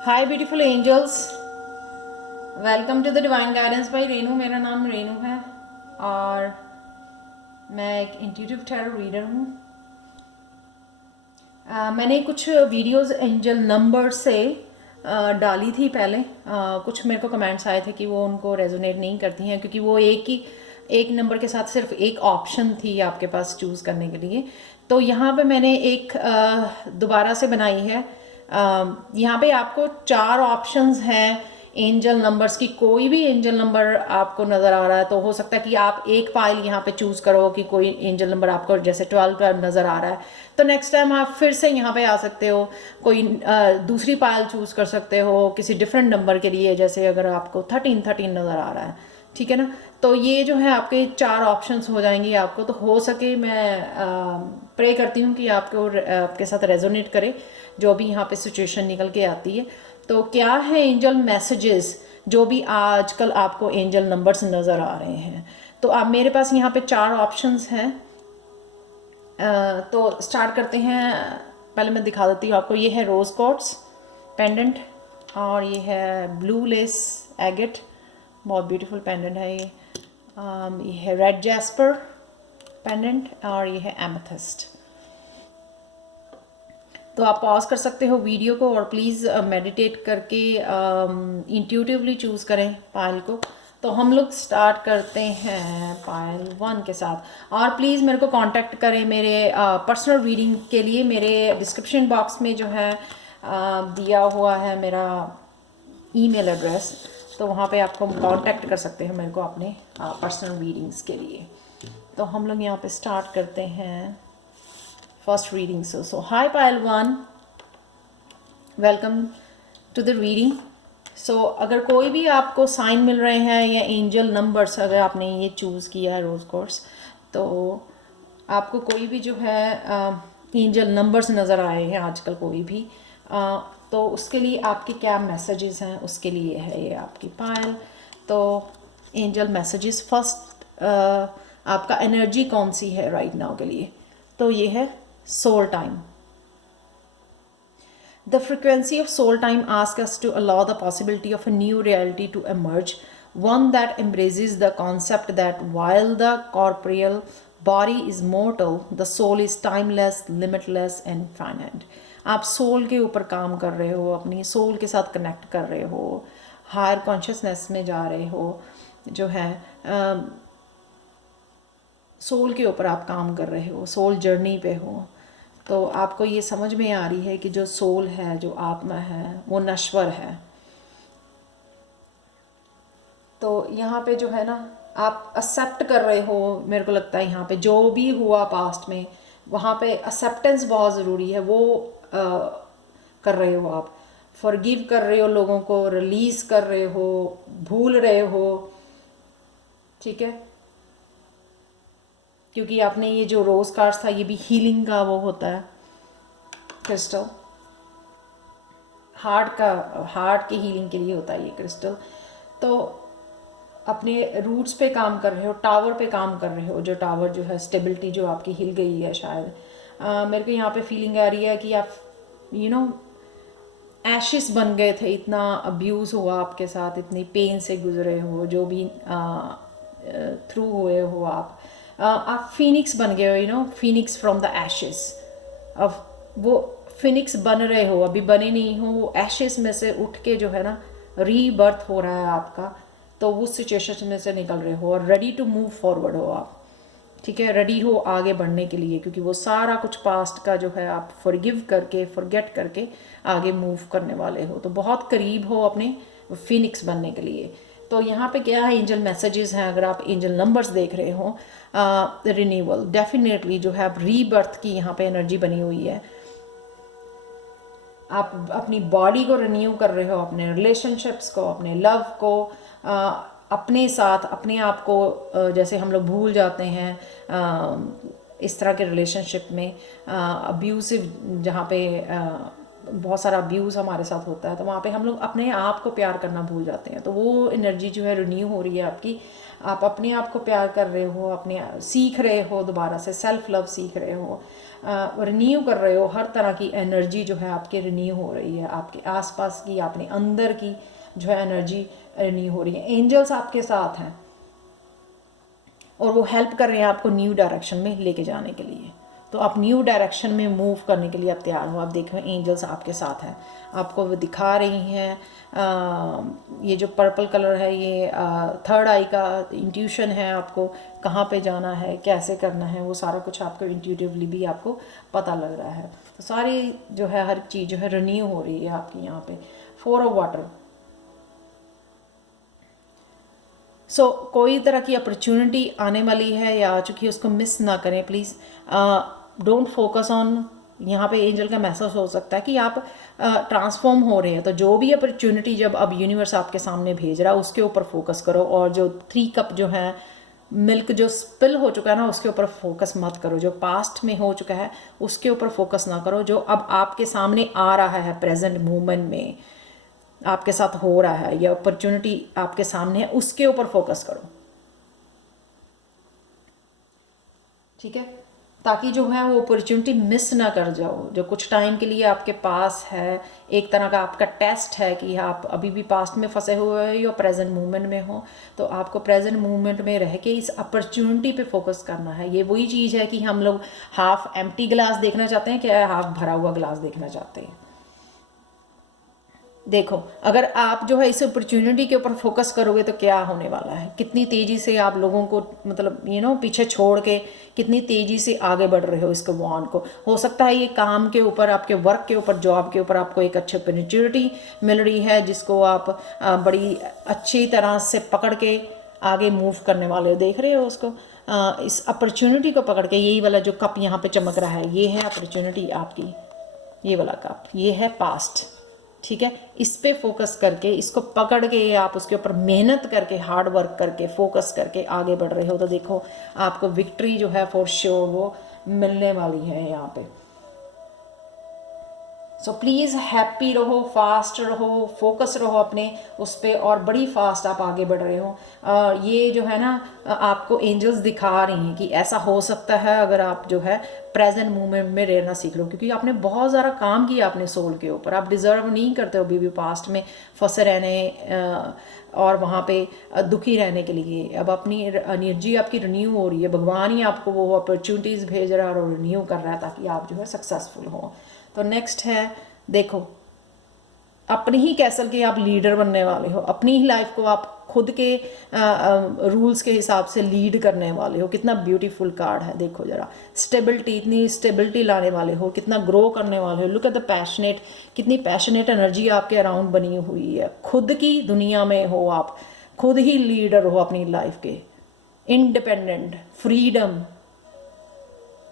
Hi beautiful angels, welcome to the divine guidance by Renu. मेरा नाम रेनू है और मैं एक इंट्यूटिव टैरो रीडर हूँ। मैंने कुछ वीडियोस एंजल नंबर से डाली थी पहले। कुछ मेरे को कमेंट्स आए थे कि वो उनको रेजोनेट नहीं करती हैं, क्योंकि वो एक नंबर के साथ सिर्फ एक ऑप्शन थी आपके पास चूज़ करने के लिए। तो यहाँ पे मैंने एक दोबारा से बनाई है। यहाँ पे आपको 4 ऑप्शंस हैं एंजल नंबर्स की। कोई भी एंजल नंबर आपको नज़र आ रहा है तो हो सकता है कि आप एक पाइल यहाँ पे चूज़ करो कि कोई एंजल नंबर आपको जैसे 12 का नज़र आ रहा है, तो नेक्स्ट टाइम आप फिर से यहाँ पे आ सकते हो। कोई दूसरी पाइल चूज़ कर सकते हो किसी डिफरेंट नंबर के लिए, जैसे अगर आपको 13 नज़र आ रहा है, ठीक है ना। तो ये जो है आपके 4 ऑप्शंस हो जाएंगी आपको। तो हो सके मैं प्रे करती हूँ कि आपके साथ रेजोनेट करे जो भी यहाँ पे सिचुएशन निकल के आती है। तो क्या है एंजल मैसेजेस जो भी आजकल आपको एंजल नंबर्स नज़र आ रहे हैं। तो आप मेरे पास यहाँ पे 4 ऑप्शंस हैं। तो स्टार्ट करते हैं। पहले मैं दिखा देती हूँ आपको। ये है रोज़ कॉर्ड्स पेंडेंट और ये है ब्लू लेस एगेट, बहुत ब्यूटीफुल पेंडेंट है ये। ये है रेड जैस्पर पेंडेंट और ये है एमेथिस्ट। तो आप पॉज कर सकते हो वीडियो को और प्लीज़ मेडिटेट करके इंट्यूटिवली चूज़ करें पायल को। तो हम लोग स्टार्ट करते हैं पायल 1 के साथ। और प्लीज़ मेरे को कांटेक्ट करें मेरे पर्सनल रीडिंग के लिए। मेरे डिस्क्रिप्शन बॉक्स में जो है दिया हुआ है मेरा ईमेल एड्रेस, तो वहाँ पे आपको कांटेक्ट कर सकते हैं मेरे को अपने पर्सनल रीडिंग्स के लिए। तो हम लोग यहाँ पे स्टार्ट करते हैं फर्स्ट रीडिंग से। सो hi Payal 1, welcome to the reading. सो अगर कोई भी आपको साइन मिल रहे हैं या एंजल नंबर्स, अगर आपने ये चूज़ किया है रोज़ कोर्स, तो आपको कोई भी जो है एंजल नंबर्स नज़र आए हैं आजकल कोई भी, तो उसके लिए आपके क्या मैसेजेस हैं उसके लिए है ये आपकी पायल। तो एंजल मैसेजेस फर्स्ट, आपका एनर्जी कौन सी है राइट नाउ के लिए। तो ये है soul time. The frequency of soul time asks us to allow the possibility of a new reality to emerge, one that embraces the concept that while the corporeal body is mortal, the soul is timeless, limitless and finite. आप soul के ऊपर काम कर रहे हो, अपनी soul के साथ कनेक्ट कर रहे हो, हायर कॉन्शियसनेस में जा रहे हो, जो है सोल के ऊपर आप काम कर रहे हो, सोल जर्नी पे हो। तो आपको ये समझ में आ रही है कि जो सोल है, जो आत्मा है, वो नश्वर है। तो यहाँ पे जो है ना, आप एक्सेप्ट कर रहे हो। मेरे को लगता है यहाँ पे जो भी हुआ पास्ट में, वहाँ पे एक्सेप्टेंस बहुत ज़रूरी है। वो कर रहे हो आप, फॉरगिव कर रहे हो, लोगों को रिलीज़ कर रहे हो, भूल रहे हो, ठीक है। क्योंकि आपने ये जो रोज़ कार्ड्स था, ये भी हीलिंग का वो होता है क्रिस्टल, हार्ट की हीलिंग के लिए होता है ये क्रिस्टल। तो अपने रूट्स पे काम कर रहे हो, टावर पे काम कर रहे हो। जो टावर जो है, स्टेबिलिटी जो आपकी हिल गई है शायद। मेरे को यहाँ पे फीलिंग आ रही है कि आप एशिस बन गए थे, इतना अब्यूज़ हुआ आपके साथ, इतनी पेन से गुजरे हो, जो भी थ्रू हुए हो आप फिनिक्स बन गए हो, फिनिक्स फ्रॉम द एशेस। अब वो फिनिक्स बन रहे हो, अभी बने नहीं हो, वो एशेस में से उठ के जो है ना, रीबर्थ हो रहा है आपका। तो उस सिचुएशन में से निकल रहे हो और रेडी टू मूव फॉरवर्ड हो आप, ठीक है। रेडी हो आगे बढ़ने के लिए, क्योंकि वो सारा कुछ पास्ट का जो है आप फॉरगिव करके, फॉरगेट करके आगे मूव करने वाले हो। तो बहुत करीब हो अपने फिनिक्स बनने के लिए। तो यहाँ पे क्या है, एंजल मैसेजेस हैं। अगर आप एंजल नंबर्स देख रहे हो, रिन्यूअल डेफिनेटली जो है, आप रीबर्थ की यहाँ पे एनर्जी बनी हुई है। आप अपनी बॉडी को रिन्यू कर रहे हो, अपने रिलेशनशिप्स को, अपने लव को, अपने साथ, अपने आप को। जैसे हम लोग भूल जाते हैं इस तरह के रिलेशनशिप में, अब्यूसिव जहाँ पे बहुत सारा अब्यूज़ हमारे साथ होता है, तो वहाँ पे हम लोग अपने आप को प्यार करना भूल जाते हैं। तो वो एनर्जी जो है रिन्यू हो रही है आपकी, आप अपने आप को प्यार कर रहे हो, अपने सीख रहे हो, दोबारा से सेल्फ लव सीख रहे हो, रिन्यू कर रहे हो। हर तरह की एनर्जी जो है आपके रिन्यू हो रही है, आपके आसपास की, अपने अंदर की जो है एनर्जी रिन्यू हो रही है। एंजल्स आपके साथ हैं और वो हेल्प कर रहे हैं आपको न्यू डायरेक्शन में लेके जाने के लिए। तो आप न्यू डायरेक्शन में मूव करने के लिए आप तैयार हो। आप देखो एंजल्स आपके साथ हैं, आपको वो दिखा रही हैं। ये जो पर्पल कलर है ये थर्ड आई का इंट्यूशन है, आपको कहाँ पे जाना है, कैसे करना है, वो सारा कुछ आपको इंट्यूटिवली भी आपको पता लग रहा है। तो सारी जो है हर चीज़ जो है रिन्यू हो रही है आपकी यहाँ पे। 4 ऑफ वाटर, कोई तरह की अपॉर्चुनिटी आने वाली है या आ चुकी है, उसको मिस ना करें प्लीज़। डोंट फोकस ऑन, यहाँ पे एंजल का मैसेज हो सकता है कि आप ट्रांसफॉर्म हो रहे हैं, तो जो भी अपॉर्चुनिटी जब अब यूनिवर्स आपके सामने भेज रहा है उसके ऊपर फोकस करो। और जो 3 कप जो है मिल्क जो स्पिल हो चुका है ना, उसके ऊपर फोकस मत करो। जो पास्ट में हो चुका है उसके ऊपर फोकस ना करो। जो अब आपके सामने आ रहा है प्रेजेंट मोमेंट में आपके साथ हो रहा है, या अपॉर्चुनिटी आपके सामने है, उसके ऊपर फोकस करो, ठीक है, ताकि जो है वो अपॉर्चुनिटी मिस ना कर जाओ जो कुछ टाइम के लिए आपके पास है। एक तरह का आपका टेस्ट है कि आप अभी भी पास्ट में फंसे हुए हो या प्रेजेंट मूवमेंट में हो। तो आपको प्रेजेंट मूवमेंट में रह के इस अपॉर्चुनिटी पे फोकस करना है। ये वही चीज़ है कि हम लोग हाफ एम्प्टी ग्लास देखना चाहते हैं क्या हाफ भरा हुआ ग्लास देखना चाहते हैं। देखो अगर आप जो है इस अपॉर्चुनिटी के ऊपर फोकस करोगे तो क्या होने वाला है, कितनी तेज़ी से आप लोगों को मतलब पीछे छोड़ के कितनी तेज़ी से आगे बढ़ रहे हो इसको वॉन को। हो सकता है ये काम के ऊपर, आपके वर्क के ऊपर, जॉब के ऊपर आपको एक अच्छी अपॉर्चुनिटी मिल रही है जिसको आप बड़ी अच्छी तरह से पकड़ के आगे मूव करने वाले हो। देख रहे हो उसको, इस अपॉर्चुनिटी को पकड़ के। यही वाला जो कप यहाँ पे चमक रहा है ये है अपॉर्चुनिटी आपकी, ये वाला कप ये है पास्ट, ठीक है। इस पे फोकस करके इसको पकड़ के आप उसके ऊपर मेहनत करके हार्ड वर्क करके फोकस करके आगे बढ़ रहे हो तो देखो आपको विक्ट्री जो है फॉर श्योर वो मिलने वाली है यहाँ पे। सो प्लीज़ हैप्पी रहो, फास्ट रहो, फोकस रहो अपने उस पर, और बड़ी फास्ट आप आगे बढ़ रहे हो। ये जो है ना आपको एंजल्स दिखा रही हैं कि ऐसा हो सकता है अगर आप जो है प्रेजेंट मोमेंट में रहना सीख लो, क्योंकि आपने बहुत ज़्यादा काम किया अपने सोल के ऊपर। आप डिज़र्व नहीं करते हो अभी भी पास्ट में फंसे रहने और वहाँ पे दुखी रहने के लिए। अब अपनी एनर्जी आपकी रिन्यू हो रही है, भगवान ही आपको वो अपॉर्चुनिटीज़ भेज रहा है और रिन्यू कर रहा है ताकि आप जो है सक्सेसफुल हो। तो नेक्स्ट है, देखो अपनी ही कैसल के आप लीडर बनने वाले हो, अपनी ही लाइफ को आप खुद के रूल्स के हिसाब से लीड करने वाले हो। कितना ब्यूटीफुल कार्ड है, देखो जरा, स्टेबिलिटी, इतनी स्टेबिलिटी लाने वाले हो, कितना ग्रो करने वाले हो। लुक एट द पैशनेट, कितनी पैशनेट एनर्जी आपके अराउंड बनी हुई है। खुद की दुनिया में हो आप, खुद ही लीडर हो अपनी लाइफ के, इंडिपेंडेंट, फ्रीडम,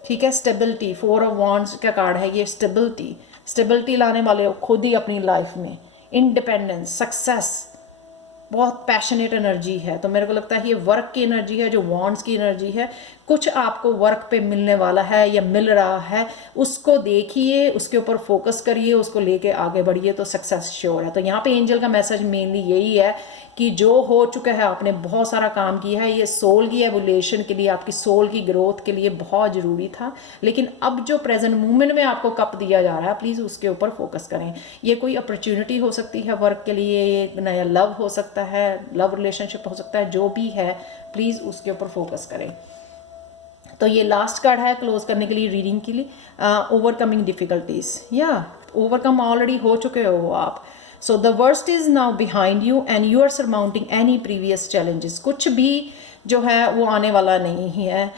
ठीक है। स्टेबिलिटी, 4 ऑफ वॉन्ड्स का कार्ड है ये, स्टेबिलिटी लाने वाले हो खुद ही अपनी लाइफ में। इंडिपेंडेंस, सक्सेस, बहुत पैशनेट एनर्जी है। तो मेरे को लगता है ये वर्क की एनर्जी है, जो वॉन्ड्स की एनर्जी है। कुछ आपको वर्क पे मिलने वाला है या मिल रहा है, उसको देखिए, उसके ऊपर फोकस करिए, उसको लेके आगे बढ़िए तो सक्सेस श्योर है। तो यहाँ पे एंजल का मैसेज मेनली यही है कि जो हो चुका है, आपने बहुत सारा काम किया है, ये सोल की एवोल्यूशन के लिए, आपकी सोल की ग्रोथ के लिए बहुत ज़रूरी था। लेकिन अब जो प्रेजेंट मोमेंट में आपको कप दिया जा रहा है, प्लीज़ उसके ऊपर फोकस करें। ये कोई अपॉर्चुनिटी हो सकती है वर्क के लिए, ये नया लव हो सकता है, लव रिलेशनशिप हो सकता है, जो भी है प्लीज़ उसके ऊपर फोकस करें। तो ये लास्ट कार्ड है क्लोज करने के लिए, रीडिंग के लिए, ओवरकमिंग डिफिकल्टीज, या ओवरकम ऑलरेडी हो चुके हो आप। So the worst is now behind you and you are surmounting any previous challenges. कुछ भी जो है वो आने वाला नहीं है,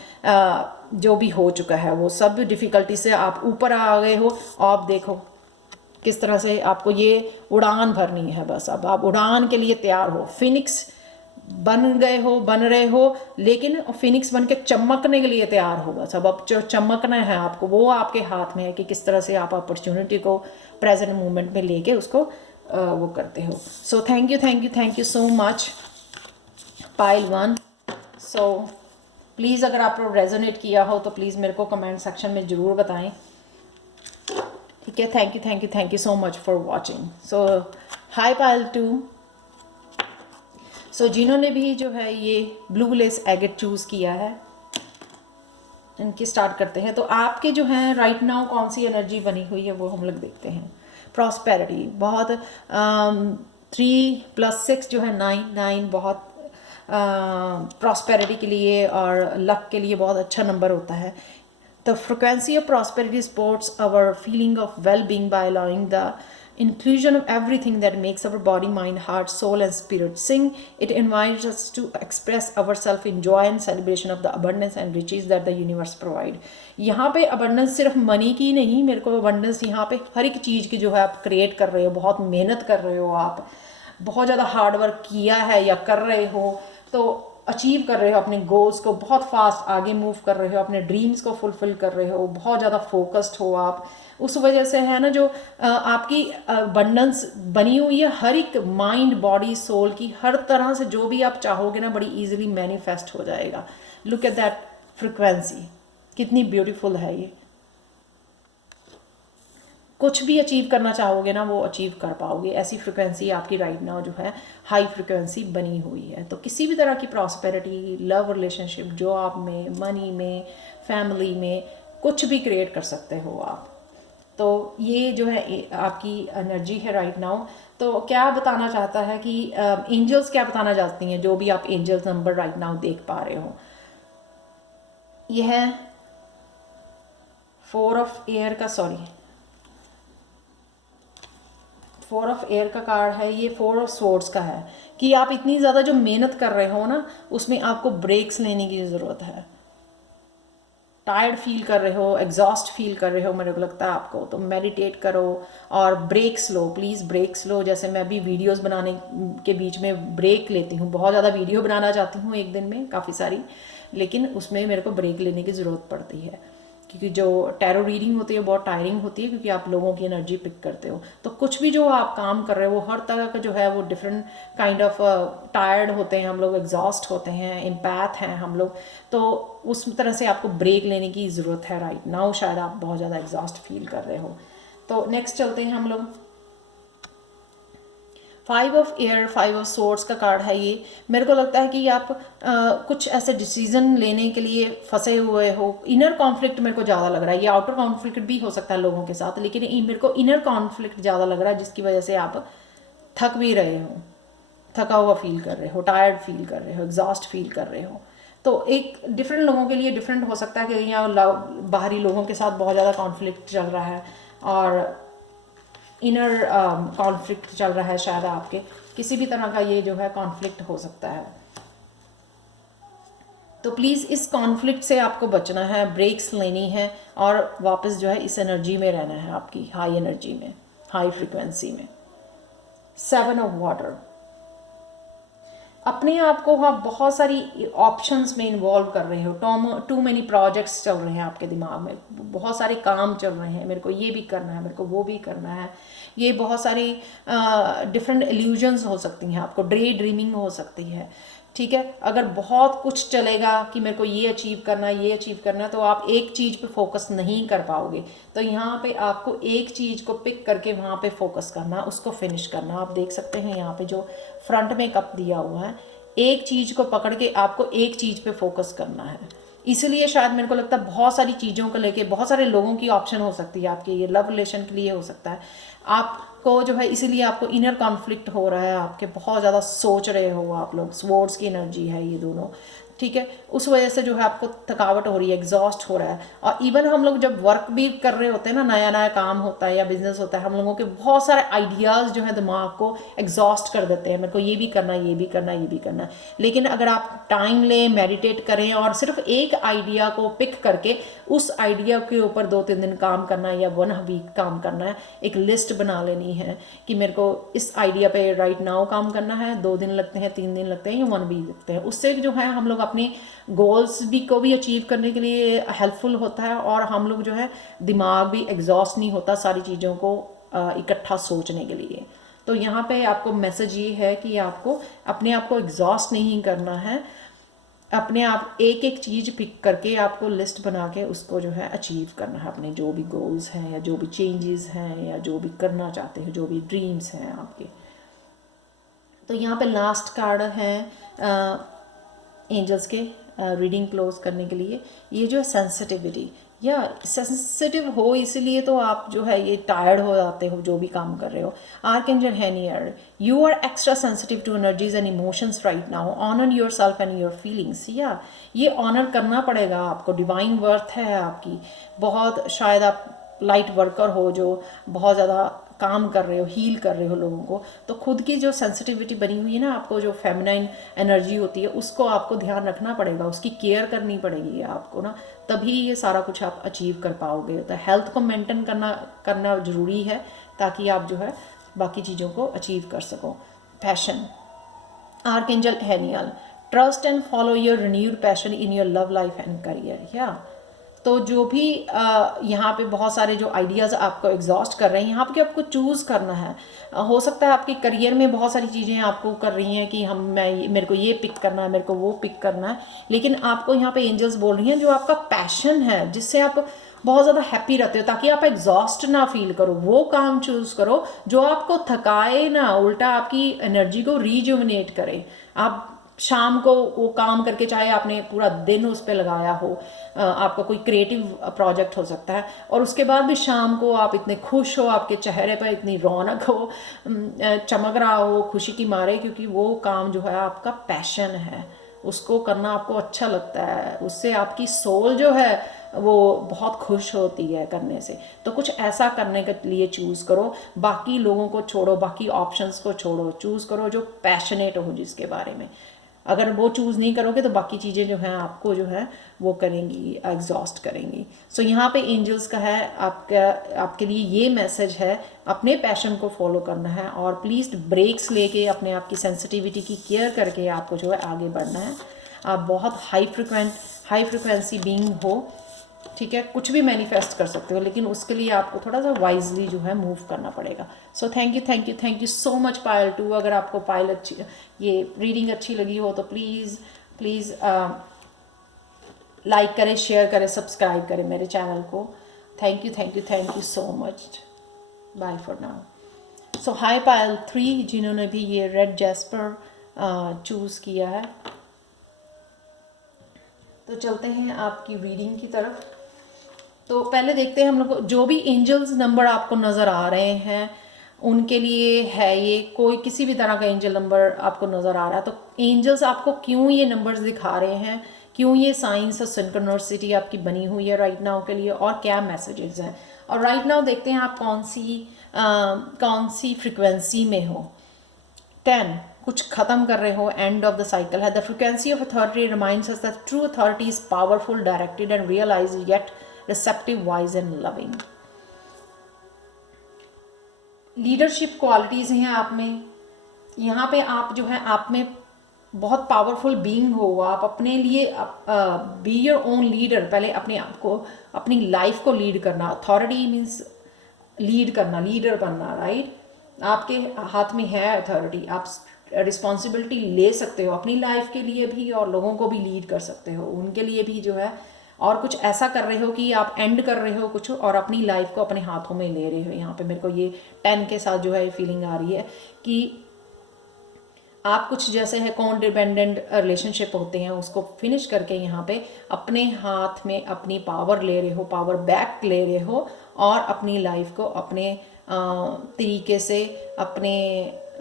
जो भी हो चुका है वो सब डिफ़िकल्टी से आप ऊपर आ गए हो। आप देखो किस तरह से आपको ये उड़ान भरनी है, बस अब आप उड़ान के लिए तैयार हो। फिनिक्स बन गए हो, बन रहे हो, लेकिन फिनिक्स बन के चमकने के लिए तैयार हो। बस अब जो चमकना है आपको वो आपके हाथ में है कि किस तरह से आप अपॉर्चुनिटी को प्रेजेंट मोमेंट में लेके उसको वो करते हो। सो thank you so much pile 1। So please अगर आप रेजोनेट किया हो तो प्लीज़ मेरे को कमेंट सेक्शन में ज़रूर बताएं। ठीक है, thank you so much for watching. So hi Payal 2। So जिन्होंने भी जो है ये ब्लू लेस एगेट चूज़ किया है, इनकी स्टार्ट करते हैं। तो आपके जो है राइट नाउ कौन सी एनर्जी बनी हुई है वो हम लोग देखते हैं। प्रॉस्पेरिटी बहुत 3+6 जो है 9 बहुत प्रॉस्पेरिटी के लिए और लक के लिए बहुत अच्छा नंबर होता है। The frequency of prosperity supports our feeling of well-being by allowing the inclusion of everything that makes our body, mind, heart, soul, and spirit sing. It invites us to express ourselves in joy and celebration of the abundance and riches that the universe provide. यहाँ पे abundance सिर्फ money की नहीं, मेरे को abundance यहाँ पे हर एक चीज़ की जो है आप क्रिएट कर रहे हो, बहुत मेहनत कर रहे हो, आप बहुत ज़्यादा हार्ड वर्क किया है या कर रहे हो, तो अचीव कर रहे हो अपने गोल्स को, बहुत फास्ट आगे मूव कर रहे हो, अपने ड्रीम्स को फुलफिल कर रहे हो, बहुत ज़्यादा फोकस्ड हो आप। उस वजह से है ना जो आपकी अबंडेंस बनी हुई है हर एक माइंड, बॉडी, सोल की, हर तरह से जो भी आप चाहोगे ना बड़ी इजीली मैनिफेस्ट हो जाएगा। लुक एट दैट फ्रिक्वेंसी, कितनी ब्यूटीफुल है ये। कुछ भी अचीव करना चाहोगे ना वो अचीव कर पाओगे, ऐसी फ्रिक्वेंसी आपकी राइट नाउ जो है हाई फ्रिक्वेंसी बनी हुई है। तो किसी भी तरह की प्रॉस्पेरिटी, लव रिलेशनशिप, जॉब में, मनी में, फैमिली में, कुछ भी क्रिएट कर सकते हो आप। तो ये जो है आपकी एनर्जी है राइट नाउ। तो क्या बताना चाहता है कि एंजल्स क्या बताना चाहती हैं, जो भी आप एंजल्स नंबर राइट नाउ देख पा रहे हो। यह है 4 ऑफ एयर का कार्ड है, ये 4 ऑफ स्वॉर्ड्स का है कि आप इतनी ज़्यादा जो मेहनत कर रहे हो ना उसमें आपको ब्रेक्स लेने की ज़रूरत है। टायर्ड फील कर रहे हो, एग्जॉस्ट फील कर रहे हो, मेरे को लगता है आपको, तो मेडिटेट करो और ब्रेक्स लो, प्लीज़ ब्रेक्स लो। जैसे मैं भी वीडियोस बनाने के बीच में ब्रेक लेती हूँ, बहुत ज़्यादा वीडियो बनाना चाहती हूँ एक दिन में काफ़ी सारी, लेकिन उसमें मेरे को ब्रेक लेने की ज़रूरत पड़ती है, क्योंकि जो टैरो रीडिंग होती है बहुत टायरिंग होती है, क्योंकि आप लोगों की एनर्जी पिक करते हो। तो कुछ भी जो आप काम कर रहे हो वो हर तरह का जो है वो डिफरेंट काइंड ऑफ टायर्ड होते हैं हम लोग, एग्जॉस्ट होते हैं, एम्पैथ हैं हम लोग, तो उस तरह से आपको ब्रेक लेने की ज़रूरत है राइट नाउ। शायद आप बहुत ज़्यादा एग्जॉस्ट फील कर रहे हो। तो नेक्स्ट चलते हैं हम लोग। 5 ऑफ एयर, 5 ऑफ सोर्ड्स का कार्ड है ये। मेरे को लगता है कि आप कुछ ऐसे डिसीजन लेने के लिए फंसे हुए हो। इनर कॉन्फ्लिक्ट मेरे को ज़्यादा लग रहा है, ये आउटर कॉन्फ्लिक्ट भी हो सकता है लोगों के साथ, लेकिन मेरे को इनर कॉन्फ्लिक्ट ज़्यादा लग रहा है, जिसकी वजह से आप थक भी रहे हो, थका हुआ फील कर रहे हो, टायर्ड फील कर रहे हो, एग्जॉस्ट फील कर रहे हो। तो एक डिफरेंट लोगों के लिए डिफरेंट हो सकता है कि यहाँ बाहरी लोगों के साथ बहुत ज़्यादा कॉन्फ्लिक्ट चल रहा है और इनर कॉन्फ्लिक्ट चल रहा है, शायद आपके किसी भी तरह का ये जो है कॉन्फ्लिक्ट हो सकता है। तो प्लीज़ इस कॉन्फ्लिक्ट से आपको बचना है, ब्रेक्स लेनी है और वापस जो है इस एनर्जी में रहना है, आपकी हाई एनर्जी में, हाई फ्रिक्वेंसी में। 7 ऑफ वाटर, अपने आप को आप बहुत सारी ऑप्शंस में इन्वॉल्व कर रहे हो, टू मेनी प्रोजेक्ट्स चल रहे हैं आपके दिमाग में, बहुत सारे काम चल रहे हैं, मेरे को ये भी करना है, मेरे को वो भी करना है, ये बहुत सारी डिफरेंट इल्यूजन्स हो सकती हैं आपको, डे ड्रीमिंग हो सकती है, ठीक है। अगर बहुत कुछ चलेगा कि मेरे को ये अचीव करना है, ये अचीव करना है, तो आप एक चीज़ पे फोकस नहीं कर पाओगे। तो यहाँ पे आपको एक चीज़ को पिक करके वहाँ पे फोकस करना, उसको फिनिश करना। आप देख सकते हैं यहाँ पे जो फ्रंट में कप दिया हुआ है, एक चीज़ को पकड़ के आपको एक चीज़ पे फोकस करना है। इसलिए शायद मेरे को लगता है बहुत सारी चीज़ों को लेके बहुत सारे लोगों की ऑप्शन हो सकती है आपके, ये लव रिलेशन के लिए हो सकता है आपको जो है, इसीलिए आपको इनर कॉन्फ्लिक्ट हो रहा है, आपके बहुत ज़्यादा सोच रहे हो आप लोग, स्वॉर्ड्स की एनर्जी है ये दोनों, ठीक है। उस वजह से जो है आपको थकावट हो रही है, एग्जॉस्ट हो रहा है। और इवन हम लोग जब वर्क भी कर रहे होते हैं ना, नया नया काम होता है या बिजनेस होता है, हम लोगों के बहुत सारे आइडियाज़ जो है दिमाग को एग्जॉस्ट कर देते हैं, मेरे को ये भी करना है, ये भी करना है, ये भी करना है। लेकिन अगर आप टाइम लें, मेडिटेट करें और सिर्फ एक आइडिया को पिक करके उस आइडिया के ऊपर 2-3 दिन काम करना है या 1 वीक काम करना है, एक लिस्ट बना लेनी है कि मेरे को इस आइडिया पे राइट नाउ काम करना है, 2 दिन लगते हैं, 3 दिन लगते हैं या 1 वीक लगते हैं। उससे जो है हम लोग अपने गोल्स भी को भी अचीव करने के लिए हेल्पफुल होता है और हम लोग जो है दिमाग भी एग्जॉस्ट नहीं होता सारी चीज़ों को इकट्ठा सोचने के लिए। तो यहाँ पे आपको मैसेज ये है कि आपको अपने आप को एग्जॉस्ट नहीं करना है, अपने आप एक एक चीज़ पिक करके आपको लिस्ट बना के उसको जो है अचीव करना है, अपने जो भी गोल्स हैं या जो भी चेंजेस हैं या जो भी करना चाहते हैं, जो भी ड्रीम्स हैं आपके। तो यहाँ पे लास्ट कार्ड है एंजल्स के रीडिंग क्लोज करने के लिए, ये जो है सेंसिटिविटी, या सेंसिटिव हो इसलिए तो आप जो है ये टायर्ड हो जाते हो जो भी काम कर रहे हो। Archangel Haniel, you are extra sensitive to energies and emotions right now, honour your self and your feelings. या ये ऑनर करना पड़ेगा आपको, डिवाइन वर्थ है आपकी। बहुत शायद आप लाइट वर्कर हो जो बहुत ज़्यादा काम कर रहे हो, हील कर रहे हो लोगों को, तो खुद की जो सेंसिटिविटी बनी हुई है ना, आपको जो फेमिनाइन एनर्जी होती है उसको आपको ध्यान रखना पड़ेगा, उसकी केयर करनी पड़ेगी आपको ना, तभी ये सारा कुछ आप अचीव कर पाओगे। तो हेल्थ को मेंटेन करना ज़रूरी है ताकि आप जो है बाकी चीज़ों को अचीव कर सको। Passion, archangel Haniel, trust and follow your renewed passion in your love life and career. या तो जो भी यहाँ पे बहुत सारे जो आइडियाज़ आपको एग्जॉस्ट कर रहे हैं, यहाँ पे आपको चूज़ करना है। हो सकता है आपके करियर में बहुत सारी चीज़ें आपको कर रही हैं कि मेरे को ये पिक करना है, मेरे को वो पिक करना है, लेकिन आपको यहाँ पे एंजल्स बोल रही हैं जो आपका पैशन है, जिससे आप बहुत ज़्यादा हैप्पी रहते हो, ताकि आप एग्जॉस्ट ना फील करो, वो काम चूज़ करो जो आपको थकाए ना, उल्टा आपकी एनर्जी को रीजुविनेट करे। आप शाम को वो काम करके, चाहे आपने पूरा दिन उस पर लगाया हो, आपका कोई क्रिएटिव प्रोजेक्ट हो सकता है, और उसके बाद भी शाम को आप इतने खुश हो, आपके चेहरे पर इतनी रौनक हो, चमक रहा हो खुशी की मारे, क्योंकि वो काम जो है आपका पैशन है, उसको करना आपको अच्छा लगता है, उससे आपकी सोल जो है वो बहुत खुश होती है करने से। तो कुछ ऐसा करने के लिए चूज़ करो, बाकी लोगों को छोड़ो, बाकी ऑप्शंस को छोड़ो, चूज़ करो जो पैशनेट हो जिसके बारे में। अगर वो चूज़ नहीं करोगे तो बाकी चीज़ें जो हैं आपको जो है वो करेंगी, एग्जॉस्ट करेंगी। सो यहाँ पे एंजल्स का है आपके लिए ये मैसेज है, अपने पैशन को फॉलो करना है और प्लीज़ ब्रेक्स लेके अपने आप की सेंसिटिविटी की केयर करके आपको जो है आगे बढ़ना है। आप बहुत हाई फ्रिक्वेंसी बीइंग हो, ठीक है, कुछ भी मैनिफेस्ट कर सकते हो, लेकिन उसके लिए आपको थोड़ा सा वाइजली जो है मूव करना पड़ेगा। So thank you so much Payal 2। अगर आपको पायल अच्छी, ये रीडिंग अच्छी लगी हो तो प्लीज़ लाइक करें, शेयर करें, सब्सक्राइब करें मेरे चैनल को। Thank you so much. Bye for now. So hi Payal 3 जिन्होंने भी ये रेड जैस्पर चूज़ किया है। तो चलते हैं आपकी रीडिंग की तरफ। तो पहले देखते हैं हम लोग जो भी एंजल्स नंबर आपको नज़र आ रहे हैं उनके लिए है ये, कोई किसी भी तरह का एंजल नंबर आपको नज़र आ रहा है तो एंजल्स आपको क्यों ये नंबर्स दिखा रहे हैं, क्यों ये साइंस और सिंक्रोनिसिटी आपकी बनी हुई है राइट नाउ के लिए, और क्या मैसेजेस हैं। और राइट नाउ देखते हैं आप कौन सी फ्रिक्वेंसी में हो। 10, कुछ ख़त्म कर रहे हो, एंड ऑफ द साइकिल है। The frequency of authority reminds us that true authority is powerful, directed and realise yet receptive, wise and loving. Leadership qualities हैं आप में। यहाँ पे आप जो है आप में बहुत पावरफुल बीइंग हो, आप अपने लिए बी योर ओन लीडर। पहले अपने आप को, अपनी लाइफ को लीड करना। अथॉरिटी मीन्स लीड करना, लीडर बनना, राइट। आपके हाथ में है अथॉरिटी, आप रिस्पॉन्सिबिलिटी ले सकते हो अपनी लाइफ के लिए भी और लोगों को भी लीड कर सकते हो, उनके लिए भी जो है। और कुछ ऐसा कर रहे हो कि आप एंड कर रहे हो कुछ और अपनी लाइफ को अपने हाथों में ले रहे हो। यहाँ पे मेरे को ये 10 के साथ जो है फीलिंग आ रही है कि आप कुछ जैसे है कॉन्डिपेंडेंट रिलेशनशिप होते हैं उसको फिनिश करके यहाँ पे अपने हाथ में अपनी पावर ले रहे हो, पावर बैक ले रहे हो, और अपनी लाइफ को अपने तरीके से, अपने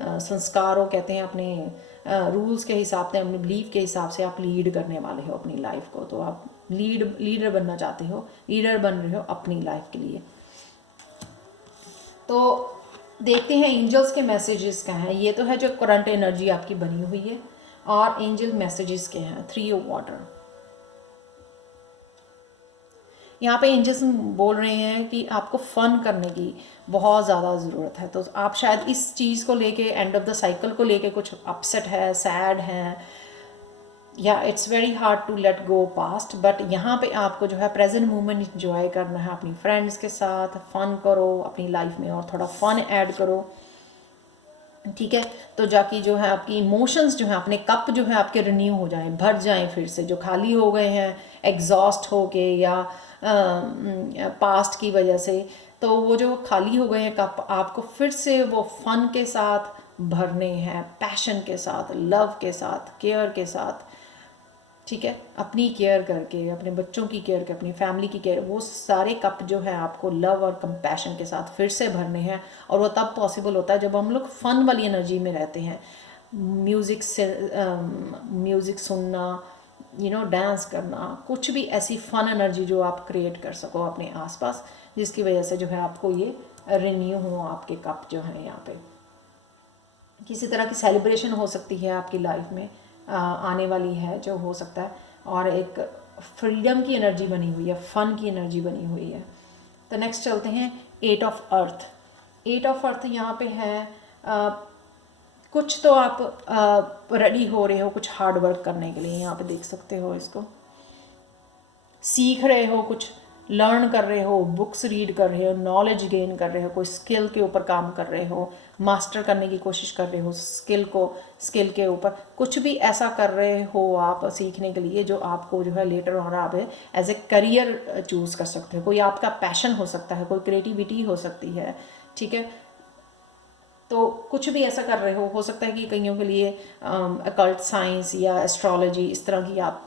संस्कारों कहते हैं, अपने रूल्स के हिसाब से, अपने बिलीफ के हिसाब से आप लीड करने वाले हो अपनी लाइफ को। तो आप लीडर बनना चाहते हो, लीडर बन रहे हो अपनी लाइफ के लिए। तो देखते हैं एंजल्स के मैसेजेस क्या हैं। ये तो है जो करंट एनर्जी आपकी बनी हुई है, और एंजल मैसेजेस के हैं। 3 ऑफ वाटर। यहाँ पे एंजल्स बोल रहे हैं कि आपको फन करने की बहुत ज़्यादा ज़रूरत है। तो आप शायद इस चीज़ को लेके, एंड ऑफ द साइकिल को लेके कुछ अपसेट है, सैड है, या it's very hard to let go past. But यहाँ पे आपको जो है प्रेजेंट मोमेंट इंजॉय करना है, अपनी फ्रेंड्स के साथ फन करो अपनी लाइफ में, और थोड़ा फन ऐड करो। ठीक है। तो जाके जो है आपकी इमोशंस जो है, अपने कप जो है आपके रिन्यू हो जाएं, भर जाएं फिर से, जो खाली हो गए हैं एग्जॉस्ट हो के या पास्ट की वजह से, तो वो जो खाली हो गए हैं कप आपको फिर से वो फन के साथ भरने हैं, पैशन के साथ, लव के साथ, केयर के साथ। ठीक है, अपनी केयर करके, अपने बच्चों की केयर करके, अपनी फैमिली की केयर, वो सारे कप जो है आपको लव और कंपैशन के साथ फिर से भरने हैं। और वो तब पॉसिबल होता है जब हम लोग फ़न वाली एनर्जी में रहते हैं। म्यूज़िक से म्यूज़िक सुनना, डांस करना, कुछ भी ऐसी फ़न एनर्जी जो आप क्रिएट कर सको अपने आसपास, जिसकी वजह से जो है आपको ये रिन्यू हो आपके कप जो हैं यहाँ पे। किसी तरह की सेलिब्रेशन हो सकती है आपकी लाइफ में आने वाली है, जो हो सकता है, और एक फ्रीडम की एनर्जी बनी हुई है, फन की एनर्जी बनी हुई है। तो नेक्स्ट चलते हैं 8 ऑफ अर्थ। 8 ऑफ अर्थ यहाँ पे है कुछ तो आप रेडी हो रहे हो कुछ हार्ड वर्क करने के लिए, यहाँ पे देख सकते हो इसको, सीख रहे हो, कुछ लर्न कर रहे हो, बुक्स रीड कर रहे हो, नॉलेज गेन कर रहे हो, कोई स्किल के ऊपर काम कर रहे हो, मास्टर करने की कोशिश कर रहे हो स्किल के ऊपर, कुछ भी ऐसा कर रहे हो आप सीखने के लिए जो आपको जो है लेटर ऑन आप एज ए करियर चूज़ कर सकते हो। कोई आपका पैशन हो सकता है, कोई क्रिएटिविटी हो सकती है। ठीक है, तो कुछ भी ऐसा कर रहे हो सकता है कि कईयों के लिए अकल्ट साइंस या एस्ट्रोलॉजी, इस तरह की आप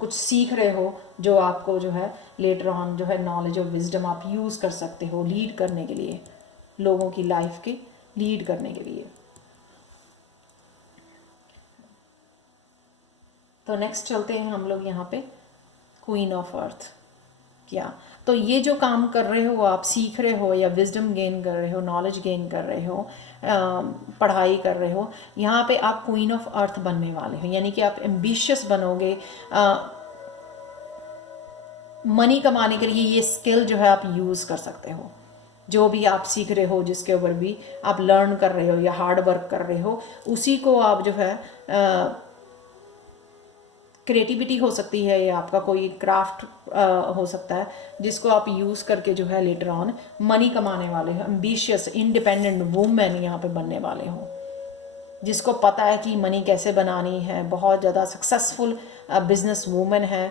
कुछ सीख रहे हो जो आपको जो है लेटर ऑन जो है नॉलेज और विजडम आप यूज़ कर सकते हो लीड करने के लिए, लोगों की लाइफ के लीड करने के लिए। तो नेक्स्ट चलते हैं हम लोग यहाँ पे क्वीन ऑफ अर्थ। क्या तो ये जो काम कर रहे हो, आप सीख रहे हो या विजडम गेन कर रहे हो, नॉलेज गेन कर रहे हो, पढ़ाई कर रहे हो, यहाँ पे आप क्वीन ऑफ अर्थ बनने वाले हो, यानी कि आप एम्बिशियस बनोगे। मनी कमाने के लिए ये स्किल जो है आप यूज़ कर सकते हो, जो भी आप सीख रहे हो, जिसके ऊपर भी आप लर्न कर रहे हो या हार्ड वर्क कर रहे हो, उसी को आप जो है क्रिएटिविटी हो सकती है या आपका कोई क्राफ्ट हो सकता है, जिसको आप यूज़ करके जो है लेटर ऑन मनी कमाने वाले हो। एम्बिशियस इंडिपेंडेंट वुमेन यहाँ पे बनने वाले हो, जिसको पता है कि मनी कैसे बनानी है, बहुत ज़्यादा सक्सेसफुल बिजनेस वूमेन है,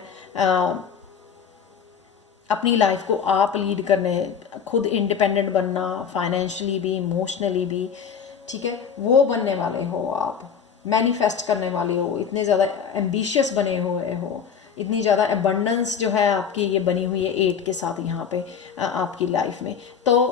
अपनी लाइफ को आप लीड करने, खुद इंडिपेंडेंट बनना, फाइनेंशियली भी, इमोशनली भी। ठीक है, वो बनने वाले हो आप, मैनिफेस्ट करने वाले हो, इतने ज़्यादा एम्बिशियस बने हुए हो, इतनी ज़्यादा एबंडेंस जो है आपकी ये बनी हुई है 8 के साथ यहाँ पे आपकी लाइफ में। तो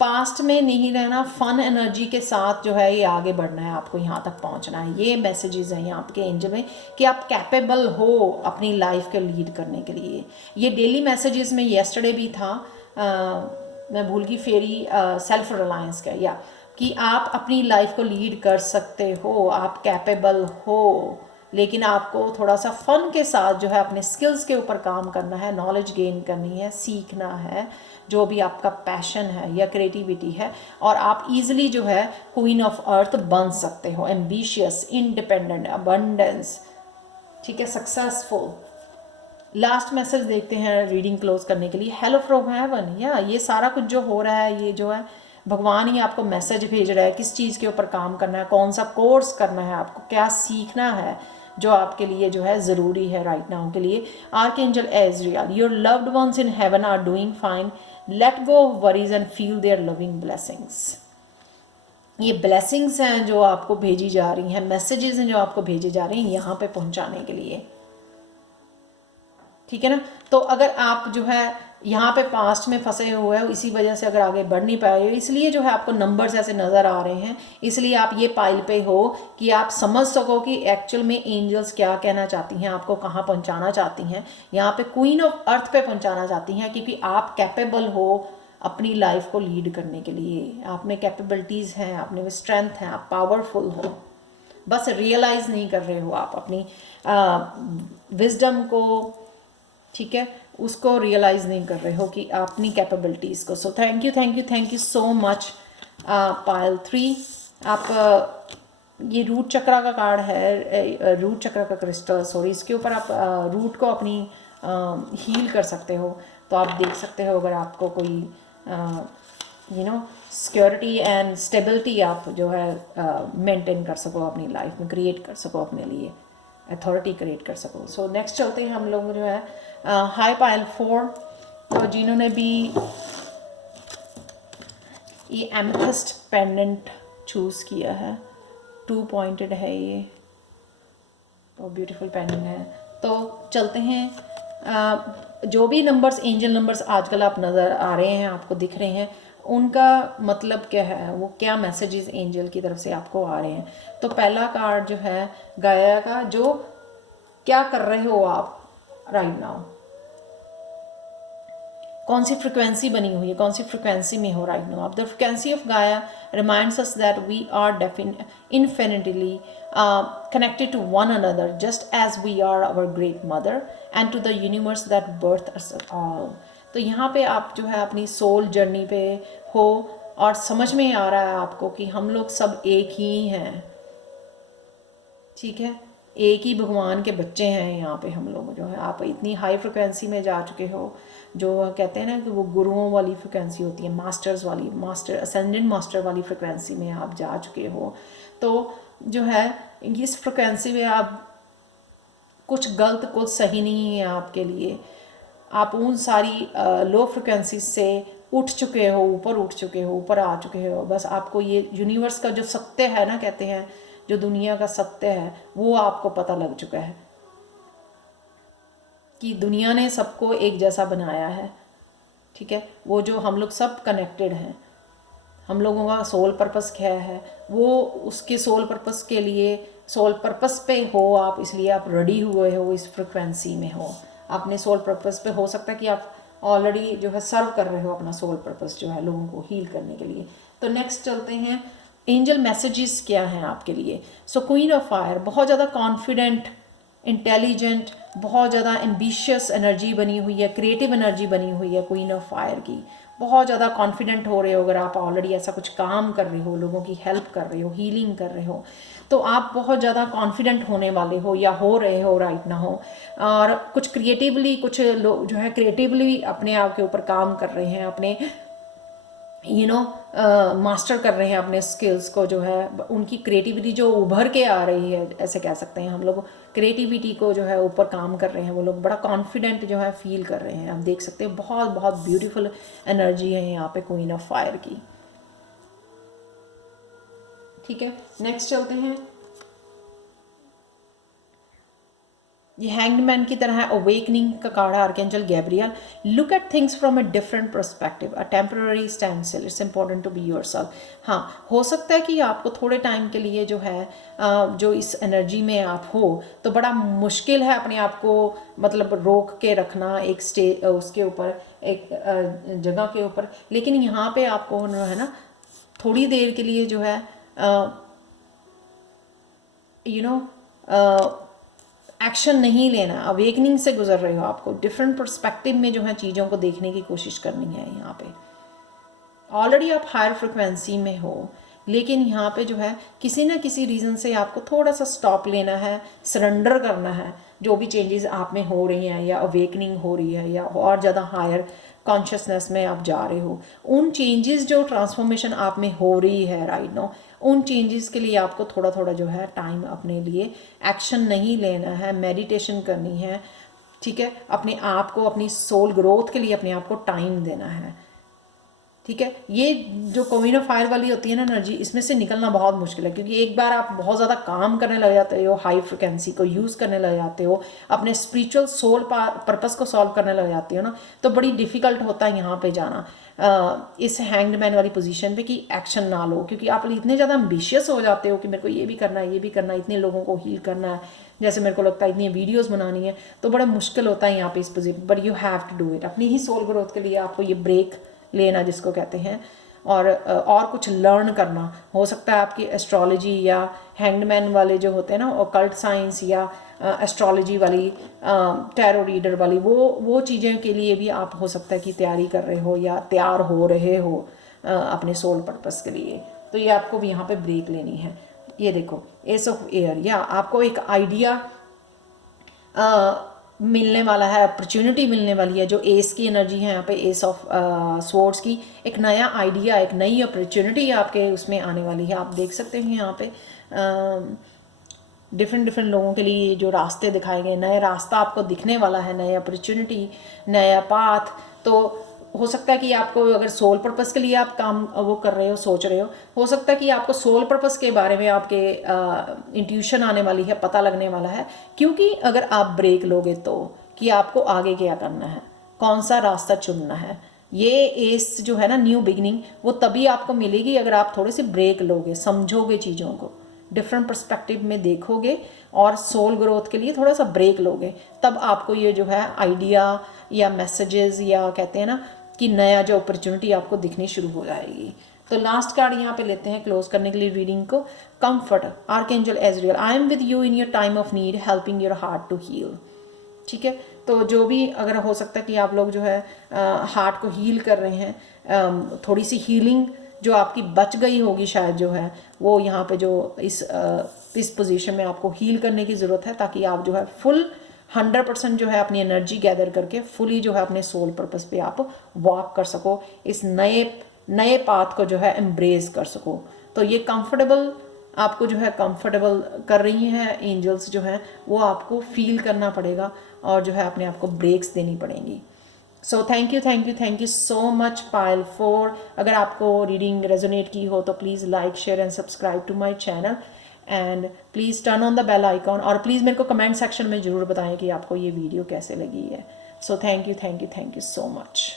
पास्ट में नहीं रहना, फन एनर्जी के साथ जो है ये आगे बढ़ना है, आपको यहाँ तक पहुँचना है। ये मैसेजेस हैं यहाँ आपके एंजल में कि आप कैपेबल हो अपनी लाइफ के लीड करने के लिए। ये डेली मैसेजेस में येस्टरडे भी था, मैं भूल गई, फेरी सेल्फ रिलायंस का, या कि आप अपनी लाइफ को लीड कर सकते हो, आप कैपेबल हो, लेकिन आपको थोड़ा सा फन के साथ जो है अपने स्किल्स के ऊपर काम करना है, नॉलेज गेन करनी है, सीखना है, जो भी आपका पैशन है या क्रिएटिविटी है, और आप इजीली जो है क्वीन ऑफ अर्थ बन सकते हो। एम्बिशियस, इंडिपेंडेंट, अबंडेंस, ठीक है, सक्सेसफुल। लास्ट मैसेज देखते हैं रीडिंग क्लोज करने के लिए। Hello from heaven. या ये सारा कुछ जो हो रहा है, ये जो है भगवान ही आपको मैसेज भेज रहा है, किस चीज़ के ऊपर काम करना है, कौन सा कोर्स करना है, आपको क्या सीखना है जो आपके लिए जो है ज़रूरी है राइट नाउ के लिए। Archangel Azrael, your loved ones in heaven are doing fine, let go of worries and feel their loving blessings. ये ब्लेसिंग्स हैं जो आपको भेजी जा रही हैं, मैसेजेस हैं जो आपको भेजे जा रहे हैं यहाँ पे पहुँचाने के लिए। ठीक है ना, तो अगर आप जो है यहाँ पे पास्ट में फंसे हुए हो, इसी वजह से अगर आगे बढ़ नहीं पाए हो, इसलिए जो है आपको नंबर्स ऐसे नज़र आ रहे हैं, इसलिए आप ये पाइल पे हो कि आप समझ सको कि एक्चुअल में एंजल्स क्या कहना चाहती हैं, आपको कहाँ पहुँचाना चाहती हैं। यहाँ पे क्वीन ऑफ अर्थ पे पहुँचाना चाहती हैं, क्योंकि आप कैपेबल हो अपनी लाइफ को लीड करने के लिए, आप में कैपेबिलिटीज़ हैं, आप में स्ट्रेंथ हैं, आप पावरफुल हो, बस रियलाइज़ नहीं कर रहे हो आप अपनी विजडम को, ठीक है, उसको रियलाइज़ नहीं कर रहे हो कि अपनी कैपेबिलिटीज़ को। सो thank you so much. Pile 3 आप ये रूट चक्रा का कार्ड है, रूट चक्रा का क्रिस्टल, सॉरी, इसके ऊपर आप रूट को अपनी हील कर सकते हो। तो आप देख सकते हो अगर आपको कोई सिक्योरिटी एंड स्टेबिलिटी आप जो है मेंटेन कर सको अपनी लाइफ में, क्रिएट कर सको अपने लिए, अथॉरिटी क्रिएट कर सको। सो नेक्स्ट चलते हैं हम लोग जो है हाई पाइल 4, तो जिन्होंने भी ये एमेथिस्ट पेंडेंट चूज़ किया है, 2 पॉइंटेड है ये, तो ब्यूटीफुल पेंडेंट है। तो चलते हैं जो भी नंबर्स, एंजल नंबर्स आजकल आप नज़र आ रहे हैं, आपको दिख रहे हैं, उनका मतलब क्या है, वो क्या मैसेजेस एंजल की तरफ से आपको आ रहे हैं। तो पहला कार्ड जो है गाया का, जो क्या कर रहे हो आप राइट नाउ, कौन सी फ्रिक्वेंसी बनी हुई है, कौन सी फ्रिक्वेंसी में हो राइट नाउ आप। The frequency of Gaia reminds us that we are infinitely connected to one another, just as we are our great mother and to the universe that birthed us all. तो यहाँ पे आप जो है अपनी soul journey पे हो और समझ में आ रहा है आपको कि हम लोग सब एक ही हैं, ठीक है, एक ही भगवान के बच्चे हैं। यहाँ पे हम लोग जो है, आप इतनी हाई फ्रिक्वेंसी में जा चुके हो, जो कहते हैं ना कि वो गुरुओं वाली फ्रिक्वेंसी होती है, मास्टर्स वाली, मास्टर असेंडेंट मास्टर वाली फ्रिक्वेंसी में आप जा चुके हो। तो जो है इस फ्रिक्वेंसी में आप कुछ गलत कुछ सही नहीं है आपके लिए, आप उन सारी लो फ्रिक्वेंसी से उठ चुके हो, ऊपर उठ चुके हो, ऊपर आ चुके हो। बस आपको ये यूनिवर्स का जो सत्य है ना, कहते हैं जो दुनिया का सत्य है, वो आपको पता लग चुका है कि दुनिया ने सबको एक जैसा बनाया है, ठीक है। वो जो हम लोग सब कनेक्टेड हैं, हम लोगों का सोल पर्पस क्या है, वो उसके सोल पर्पस के लिए, सोल पर्पस पे हो आप, इसलिए आप रेडी हुए हो, इस फ्रिक्वेंसी में हो, अपने सोल पर्पस पे। हो सकता है कि आप ऑलरेडी जो है सर्व कर रहे हो अपना सोल पर्पस जो है लोगों को हील करने के लिए। तो नेक्स्ट चलते हैं एंजल मैसेजेस क्या हैं आपके लिए। सो क्वीन ऑफ फायर, बहुत ज़्यादा कॉन्फिडेंट, इंटेलिजेंट, बहुत ज़्यादा एम्बिशियस एनर्जी बनी हुई है, क्रिएटिव एनर्जी बनी हुई है क्वीन ऑफ फायर की। बहुत ज़्यादा कॉन्फिडेंट हो रहे हो, अगर आप ऑलरेडी ऐसा कुछ काम कर रहे हो, लोगों की हेल्प कर रहे हो, हीलिंग कर रहे हो, तो आप बहुत ज़्यादा कॉन्फिडेंट होने वाले हो या हो रहे हो राइट ना हो। और कुछ क्रिएटिवली, कुछ लोग जो है क्रिएटिवली अपने आप के ऊपर काम कर रहे हैं, अपने मास्टर कर रहे हैं अपने स्किल्स को, जो है उनकी क्रिएटिविटी जो उभर के आ रही है, ऐसे कह सकते हैं हम लोग, क्रिएटिविटी को जो है ऊपर काम कर रहे हैं वो लोग, बड़ा कॉन्फिडेंट जो है फील कर रहे हैं। आप देख सकते हैं बहुत बहुत ब्यूटीफुल एनर्जी है यहाँ पे क्वीन ऑफ फायर की, ठीक है। नेक्स्ट चलते हैं, ये हैंग्ड मैन की तरह है, अवेकनिंग का कार्ड है, archangel Gabriel. Look at things from a different perspective, a temporary standstill, it's important to be yourself. हाँ, हो सकता है कि आपको थोड़े टाइम के लिए जो है जो इस एनर्जी में आप हो, तो बड़ा मुश्किल है अपने आप को मतलब रोक के रखना एक उसके ऊपर, एक जगह के ऊपर। लेकिन यहाँ पे आपको है ना थोड़ी देर के लिए जो है एक्शन नहीं लेना, अवेकनिंग से गुजर रहे हो, आपको डिफरेंट पर्सपेक्टिव में जो है चीज़ों को देखने की कोशिश करनी है। यहाँ पे ऑलरेडी आप हायर फ्रिक्वेंसी में हो, लेकिन यहाँ पे जो है किसी ना किसी रीज़न से आपको थोड़ा सा स्टॉप लेना है, सरेंडर करना है जो भी चेंजेस आप में हो रही हैं, या अवेकनिंग हो रही है, या और ज़्यादा हायर कॉन्शियसनेस में आप जा रहे हो। उन चेंजेस जो ट्रांसफॉर्मेशन आप में हो रही है राइट नाउ, उन चेंजेस के लिए आपको थोड़ा थोड़ा जो है टाइम अपने लिए, एक्शन नहीं लेना है, मेडिटेशन करनी है, ठीक है। अपने आप को, अपनी सोल ग्रोथ के लिए अपने आप को टाइम देना है, ठीक है। ये जो क्वीन ऑफ फायर वाली होती है ना एनर्जी, इसमें से निकलना बहुत मुश्किल है, क्योंकि एक बार आप बहुत ज़्यादा काम करने लग जाते हो, हाई फ्रिक्वेंसी को यूज़ करने लग जाते हो, अपने स्पिरिचुअल सोल पर्पस को सॉल्व करने लग जाते हो ना, तो बड़ी डिफ़िकल्ट होता है यहाँ पे जाना इस हैंग्ड मैन वाली पोजीशन पे कि एक्शन ना लो, क्योंकि आप इतने ज़्यादा एम्बिशियस हो जाते हो कि मेरे को ये भी करना है, ये भी करना है, इतने लोगों को हील करना है, जैसे मेरे को लगता है इतनी वीडियोस बनानी है, तो बड़ा मुश्किल होता है यहाँ पे इस position. But you have to do it, अपनी ही सोल ग्रोथ के लिए आपको ये ब्रेक लेना जिसको कहते हैं, और कुछ लर्न करना। हो सकता है आपकी एस्ट्रोलॉजी या हैंगमैन वाले जो होते हैं ना, ऑकल्ट साइंस या एस्ट्रोलॉजी वाली, टैरो रीडर वाली, वो चीज़ें के लिए भी आप हो सकता है कि तैयारी कर रहे हो या तैयार हो रहे हो अपने सोल पर्पस के लिए। तो ये आपको भी यहाँ पे ब्रेक लेनी है। ये देखो एस ऑफ एयर, या आपको एक आइडिया मिलने वाला है, अपॉर्चुनिटी मिलने वाली है। जो एस की एनर्जी है यहाँ पे, एस ऑफ स्वॉर्ड्स की, एक नया आइडिया, एक नई अपॉर्चुनिटी आपके उसमें आने वाली है। आप देख सकते हैं यहाँ पे डिफरेंट डिफरेंट लोगों के लिए जो रास्ते दिखाए गए, नया रास्ता आपको दिखने वाला है, नया अपॉर्चुनिटी, नया पाथ। तो हो सकता है कि आपको अगर सोल पर्पस के लिए आप काम वो कर रहे सोच रहे हो सकता है कि आपको सोल पर्पस के बारे में आपके इंट्यूशन आने वाली है, पता लगने वाला है। क्योंकि अगर आप ब्रेक लोगे तो कि आपको आगे क्या करना है, कौन सा रास्ता चुनना है, ये एस जो है ना, न्यू बिगिनिंग, वो तभी आपको मिलेगी अगर आप थोड़े से ब्रेक लोगे, समझोगे चीज़ों को, डिफरेंट पर्सपेक्टिव में देखोगे और सोल ग्रोथ के लिए थोड़ा सा ब्रेक लोगे, तब आपको ये जो है आइडिया या मैसेजेस या कहते हैं ना कि नया जो अपॉर्चुनिटी आपको दिखनी शुरू हो जाएगी। तो लास्ट कार्ड यहाँ पे लेते हैं क्लोज करने के लिए रीडिंग को। Comfort, archangel Azrael, I am with you in your time of need, helping your heart to heal. ठीक है, तो जो भी अगर हो सकता है कि आप लोग जो है हार्ट को हील कर रहे हैं, थोड़ी सी हीलिंग जो आपकी बच गई होगी शायद जो है वो यहाँ पे जो इस पोजीशन में आपको हील करने की ज़रूरत है, ताकि आप जो है फुल 100% जो है अपनी एनर्जी गैदर करके फुली जो है अपने सोल पर्पस पे आप वॉक कर सको, इस नए पाथ को जो है एम्ब्रेस कर सको। तो ये कंफर्टेबल आपको जो है कंफर्टेबल कर रही हैं एंजल्स जो हैं, वो आपको फील करना पड़ेगा और जो है अपने आप को ब्रेक्स देनी पड़ेंगी। So thank you so much Payal for. अगर आपको रीडिंग रेजोनेट की हो तो please like share and subscribe to my channel and please turn on the bell icon, और प्लीज़ मेरे को कमेंट सेक्शन में ज़रूर बताएं कि आपको ये वीडियो कैसे लगी है। सो थैंक यू सो मच।